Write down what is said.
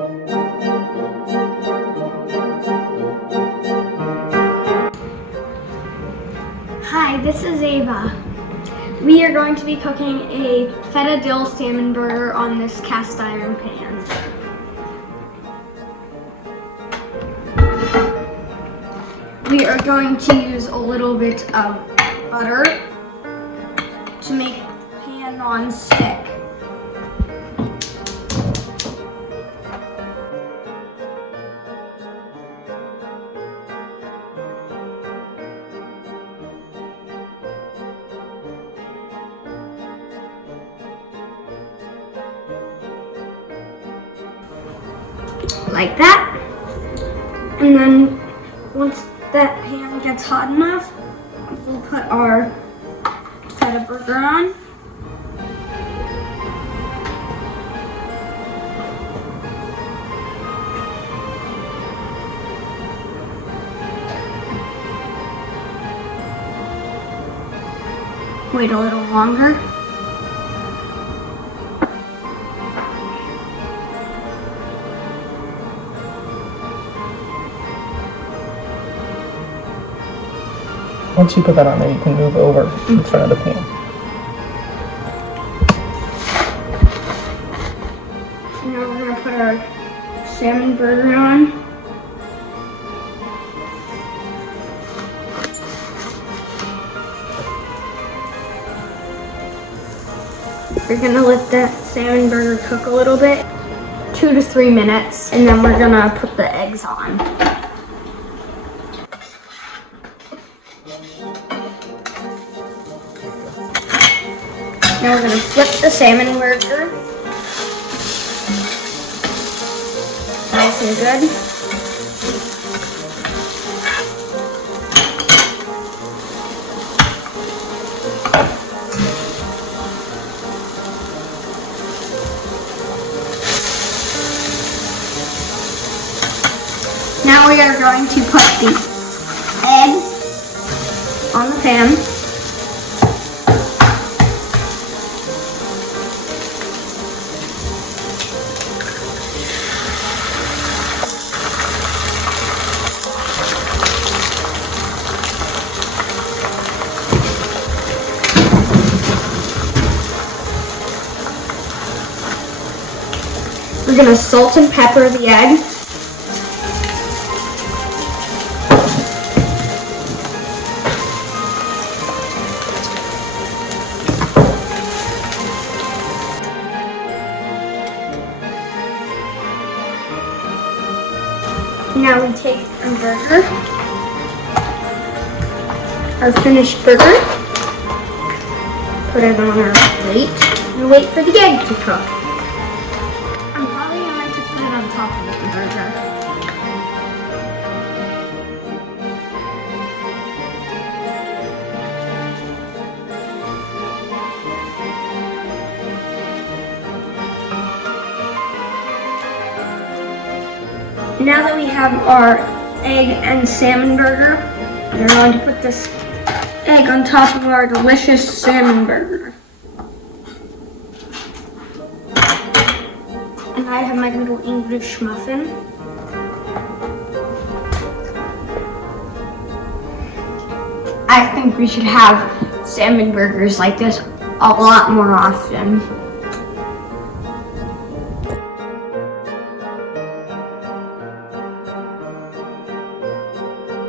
Hi, this is Ava. We are going to be cooking a feta dill salmon burger on this cast iron pan. We are going to use a little bit of butter to make the pan non-stick. Like that. And then once that pan gets hot enough, we'll put our feta burger on. Wait a little longer. Once you put that on there, you can move over in front of the pan. Now we're going to put our salmon burger on. We're going to let that salmon burger cook a little bit, 2 to 3 minutes, and then we're going to put the eggs on. Now we're going to flip the salmon burger. Nice and good. Now we are going to put the egg on the pan. We're going to salt and pepper the egg. Now we take our burger, our finished burger, put it on our plate, and wait for the egg to cook. I'm probably going to put it on top of the burger. Now that we have our egg and salmon burger, we're going to put this egg on top of our delicious salmon burger. And I have my little English muffin. I think we should have salmon burgers like this a lot more often.